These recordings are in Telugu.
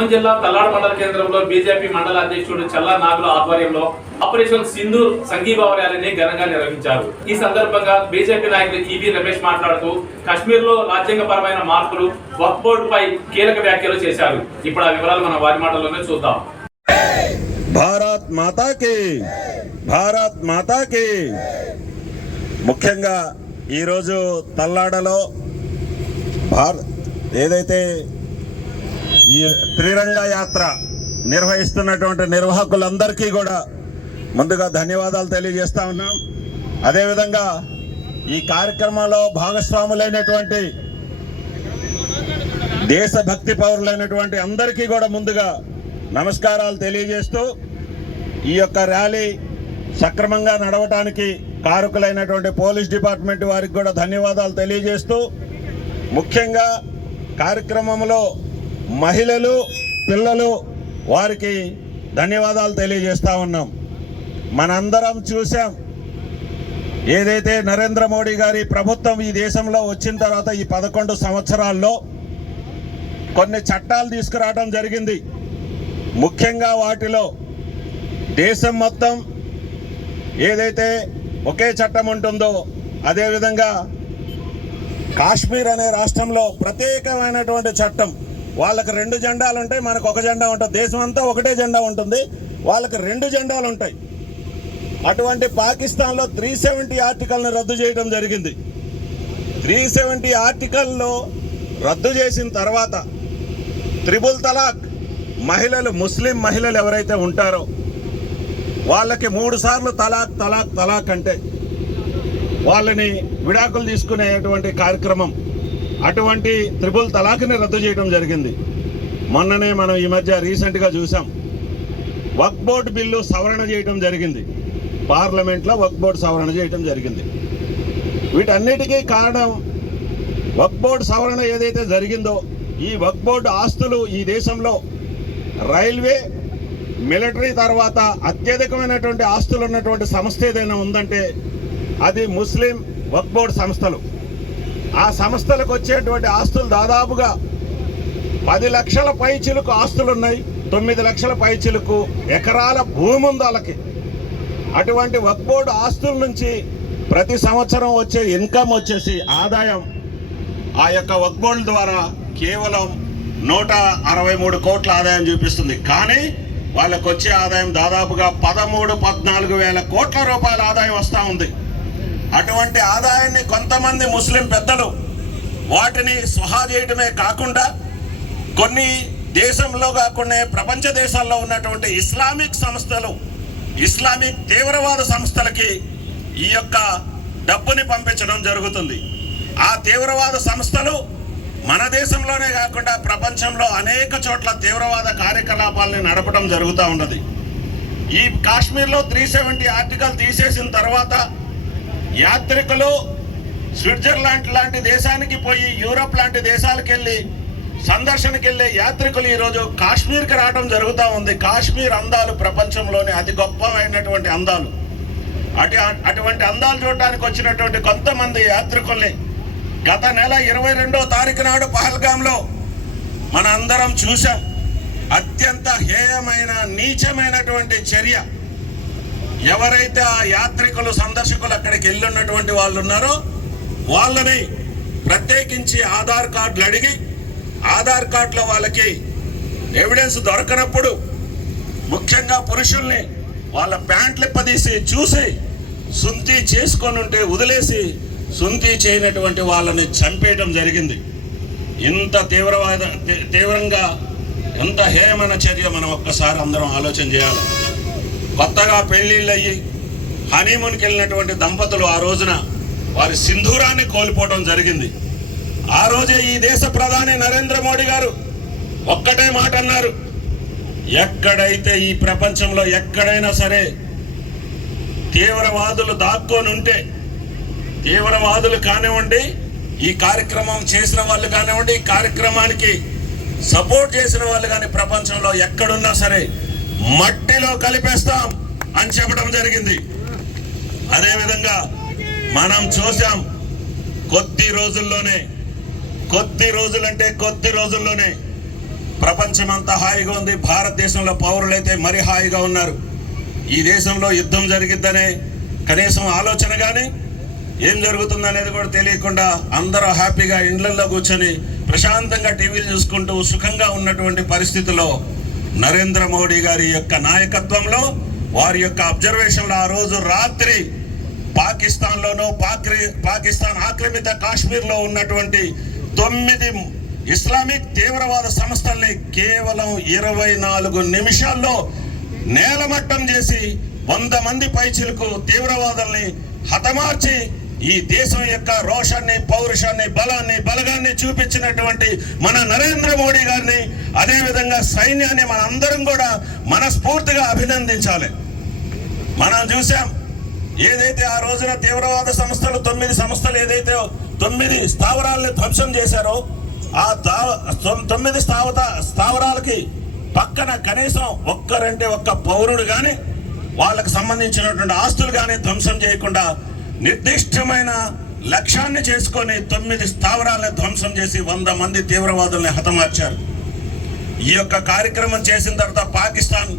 ఖమ్మం జిల్లా తల్లాడ మండల కేంద్రంలో బీజేపీ మండల అధ్యక్షుడు చల్లా నాగుల ఆధ్వర్యంలో ఆపరేషన్ సింధూర్ సంఘీభావ ర్యాలీని ఘనంగా నిర్వహించారు. ఈ సందర్భంగా బీజేపీ నాయకులు ఈవీ రమేష్ మాట్లాడుతూ కశ్మీర్లో రాజ్యాంగపరమైన మార్పులు వక్ఫ్ బోర్డు పై కీలక వ్యాఖ్యలు చేశారు. ఇప్పుడు ఆ వివరాలు మన వారి మాటల్లోనే చూద్దాం. భారత్ మాతాకి భారత్ మాతాకి ముఖ్యంగా ఈరోజు తల్లాడలో భారత్ ఏదైతే ఈ త్రిరంగ యాత్ర నిర్వహిస్తున్నటువంటి నిర్వాహకులందరికీ కూడా ముందుగా ధన్యవాదాలు తెలియజేస్తా ఉన్నాం. అదేవిధంగా ఈ కార్యక్రమంలో భాగస్వాములైనటువంటి దేశభక్తి పౌరులైనటువంటి అందరికీ కూడా ముందుగా నమస్కారాలు తెలియజేస్తూ ఈ యొక్క ర్యాలీ సక్రమంగా నడవటానికి కారకులైనటువంటి పోలీస్ డిపార్ట్మెంట్ వారికి కూడా ధన్యవాదాలు తెలియజేస్తూ ముఖ్యంగా కార్యక్రమంలో మహిళలు పిల్లలు వారికి ధన్యవాదాలు తెలియజేస్తా ఉన్నాం. మనందరం చూసాం ఏదైతే నరేంద్ర మోడీ గారి ప్రభుత్వం ఈ దేశంలో వచ్చిన తర్వాత ఈ పదకొండు సంవత్సరాల్లో కొన్ని చట్టాలు తీసుకురావడం జరిగింది. ముఖ్యంగా వాటిలో దేశం మొత్తం ఏదైతే ఒకే చట్టం ఉంటుందో అదేవిధంగా కాశ్మీర్ అనే రాష్ట్రంలో ప్రత్యేకమైనటువంటి చట్టం వాళ్ళకి రెండు జెండాలు ఉంటాయి మనకు ఒక జెండా ఉంటుంది. దేశం అంతా ఒకటే జెండా ఉంటుంది. వాళ్ళకి రెండు జెండాలు ఉంటాయి. అటువంటి పాకిస్తాన్లో త్రీ సెవెంటీ ఆర్టికల్ని రద్దు చేయడం జరిగింది. త్రీ సెవెంటీ ఆర్టికల్లో రద్దు చేసిన తర్వాత త్రిబుల్ తలాక్ మహిళలు ముస్లిం మహిళలు ఎవరైతే ఉంటారో వాళ్ళకి మూడు సార్లు తలాక్ తలాక్ తలాక్ అంటే వాళ్ళని విడాకులు తీసుకునేటువంటి కార్యక్రమం అటువంటి త్రిపుల్ తలాక్ని రద్దు చేయడం జరిగింది. మొన్ననే మనం ఈ మధ్య రీసెంట్గా చూసాం. వక్ బోర్డు బిల్లు సవరణ చేయడం జరిగింది. పార్లమెంట్లో వక్ బోర్డు సవరణ చేయడం జరిగింది. వీటన్నిటికీ కారణం వక్ బోర్డు సవరణ ఏదైతే జరిగిందో ఈ వక్ బోర్డు ఆస్తులు ఈ దేశంలో రైల్వే మిలిటరీ తర్వాత అత్యధికమైనటువంటి ఆస్తులు ఉన్నటువంటి సంస్థ ఏదైనా ఉందంటే అది ముస్లిం వక్ బోర్డు సంస్థలు. ఆ సంస్థలకు వచ్చేటువంటి ఆస్తులు దాదాపుగా పది లక్షల పైచిలకు ఆస్తులు ఉన్నాయి తొమ్మిది లక్షల పైచిలకు ఎకరాల భూమి ఉంది వాళ్ళకి. అటువంటి వక్ బోర్డు ఆస్తుల నుంచి ప్రతి సంవత్సరం వచ్చే ఇన్కమ్ వచ్చేసి ఆదాయం ఆ యొక్క వక్ బోర్డు ద్వారా కేవలం నూట అరవై మూడు కోట్ల ఆదాయం చూపిస్తుంది. కానీ వాళ్ళకు వచ్చే ఆదాయం దాదాపుగా పదమూడు పద్నాలుగు వేల కోట్ల రూపాయల ఆదాయం వస్తూ ఉంది. అటువంటి ఆదాయాన్ని కొంతమంది ముస్లిం పెద్దలు వాటిని స్వహా చేయటమే కాకుండా కొన్ని దేశంలో కాకుండా ప్రపంచ దేశాల్లో ఉన్నటువంటి ఇస్లామిక్ సంస్థలు ఇస్లామిక్ తీవ్రవాద సంస్థలకి ఈ యొక్క డబ్బుని పంపించడం జరుగుతుంది. ఆ తీవ్రవాద సంస్థలు మన దేశంలోనే కాకుండా ప్రపంచంలో అనేక చోట్ల తీవ్రవాద కార్యకలాపాలని నడపడం జరుగుతూ ఉన్నది. ఈ కాశ్మీర్లో త్రీ సెవెంటీ ఆర్టికల్ తీసేసిన తర్వాత యాత్రికులు స్విట్జర్లాండ్ లాంటి దేశానికి పోయి యూరప్ లాంటి దేశాలకు వెళ్ళి సందర్శనకి వెళ్ళే యాత్రికులు ఈరోజు కాశ్మీర్కి రావడం జరుగుతూ ఉంది. కాశ్మీర్ అందాలు ప్రపంచంలోనే అతి గొప్పమైనటువంటి అందాలు. అటు అటువంటి అందాలు చూడటానికి వచ్చినటువంటి కొంతమంది యాత్రికుల్ని గత నెల ఇరవై రెండో తారీఖు నాడు పహల్గాంలో మన అందరం చూసాం అత్యంత హేయమైన నీచమైనటువంటి చర్య. ఎవరైతే ఆ యాత్రికులు సందర్శకులు అక్కడికి వెళ్ళున్నటువంటి వాళ్ళు ఉన్నారో వాళ్ళని ప్రత్యేకించి ఆధార్ కార్డులు అడిగి ఆధార్ కార్డులో వాళ్ళకి ఎవిడెన్స్ దొరకనప్పుడు ముఖ్యంగా పురుషుల్ని వాళ్ళ ప్యాంట్లు ఇప్పదీసి చూసి సుంతి చేసుకొని ఉంటే వదిలేసి సుంతి చేయనటువంటి వాళ్ళని చంపేయడం జరిగింది. ఇంత తీవ్రవాద తీవ్రంగా ఎంత హేయమైన చర్య మనం ఒక్కసారి అందరం ఆలోచన చేయాలి. కొత్తగా పెళ్ళిళ్ళు అయ్యి హనీమూన్కి వెళ్ళినటువంటి దంపతులు ఆ రోజున వారి సింధూరాన్ని కోల్పోవడం జరిగింది. ఆ రోజే ఈ దేశ ప్రధాని నరేంద్ర మోడీ గారు ఒక్కటే మాట అన్నారు. ఎక్కడైతే ఈ ప్రపంచంలో ఎక్కడైనా సరే తీవ్రవాదులు దాక్కోనుంటే ఉంటే తీవ్రవాదులు కానివ్వండి ఈ కార్యక్రమం చేసిన వాళ్ళు కానివ్వండి ఈ కార్యక్రమానికి సపోర్ట్ చేసిన వాళ్ళు కానీ ప్రపంచంలో ఎక్కడున్నా సరే మట్టిలో కలిపేస్తాం అని చెప్పడం జరిగింది. అదేవిధంగా మనం చూసాం కొద్ది రోజుల్లోనే కొద్ది రోజులంటే కొద్ది రోజుల్లోనే ప్రపంచమంతా హాయిగా ఉంది. భారతదేశంలో పౌరులైతే మరి హాయిగా ఉన్నారు. ఈ దేశంలో యుద్ధం జరిగిద్దనే కనీసం ఆలోచన కానీ ఏం జరుగుతుందనేది కూడా తెలియకుండా అందరూ హ్యాపీగా ఇండ్లల్లో కూర్చొని ప్రశాంతంగా టీవీలు చూసుకుంటూ సుఖంగా ఉన్నటువంటి పరిస్థితిలో నరేంద్ర మోడీ గారి యొక్క నాయకత్వంలో వారి యొక్క అబ్జర్వేషన్లో ఆ రోజు రాత్రి పాకిస్తాన్లోనూ పాక్రి పాకిస్తాన్ ఆక్రమిత కాశ్మీర్లో ఉన్నటువంటి తొమ్మిది ఇస్లామిక్ తీవ్రవాద సంస్థల్ని కేవలం ఇరవై నాలుగు నిమిషాల్లో నేలమట్టం చేసి వంద మంది పైచిలకు తీవ్రవాదుల్ని హతమార్చి ఈ దేశం యొక్క రోషాన్ని పౌరుషాన్ని బలాన్ని బలగాన్ని చూపించినటువంటి మన నరేంద్ర మోడీ గారిని అదేవిధంగా సైన్యాన్ని మన అందరం కూడా మనస్ఫూర్తిగా అభినందించాలి. మనం చూసాం ఏదైతే ఆ రోజున తీవ్రవాద సంస్థలు తొమ్మిది సంస్థలు ఏదైతే తొమ్మిది స్థావరాలని ధ్వంసం చేశారో ఆ తొమ్మిది స్థావత స్థావరాలకి పక్కన కనీసం ఒక్కరంటే ఒక్క పౌరుడు కానీ వాళ్ళకు సంబంధించినటువంటి ఆస్తులు కానీ ధ్వంసం చేయకుండా నిర్దిష్టమైన లక్ష్యాన్ని చేసుకొని తొమ్మిది స్థావరాలను ధ్వంసం చేసి వంద మంది తీవ్రవాదుల్ని హతమార్చారు. ఈ యొక్క కార్యక్రమం చేసిన తర్వాత పాకిస్తాన్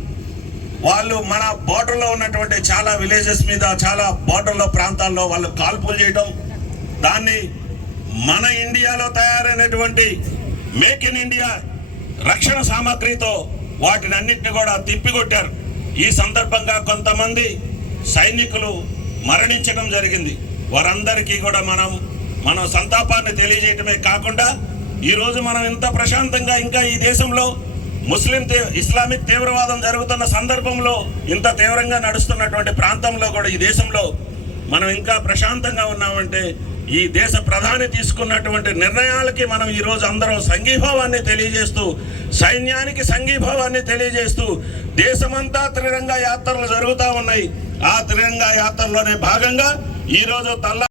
వాళ్ళు మన బోర్డర్లో ఉన్నటువంటి చాలా విలేజెస్ మీద చాలా బోర్డర్లో ప్రాంతాల్లో వాళ్ళు కాల్పులు చేయడం దాన్ని మన ఇండియాలో తయారైనటువంటి మేక్ ఇన్ ఇండియా రక్షణ సామాగ్రితో వాటిని అన్నింటిని కూడా తిప్పికొట్టారు. ఈ సందర్భంగా కొంతమంది సైనికులు మరణించడం జరిగింది. వారందరికీ కూడా మనం మనం సంతాపాన్ని తెలియజేయటమే కాకుండా ఈరోజు మనం ఇంత ప్రశాంతంగా ఇంకా ఈ దేశంలో ముస్లిం తీ- ఇస్లామిక్ తీవ్రవాదం జరుగుతున్న సందర్భంలో ఇంత తీవ్రంగా నడుస్తున్నటువంటి ప్రాంతంలో కూడా ఈ దేశంలో మనం ఇంకా ప్రశాంతంగా ఉన్నామంటే ఈ దేశ ప్రధాని తీసుకున్నటువంటి నిర్ణయాలకి మనం ఈ రోజు అందరం సంఘీభావాన్ని తెలియజేస్తూ సైన్యానికి సంఘీభావాన్ని తెలియజేస్తూ దేశమంతా త్రిరంగ యాత్రలు జరుగుతూ ఉన్నాయి. ఆ త్రిరంగ యాత్రలోనే భాగంగా ఈ రోజు తల్ల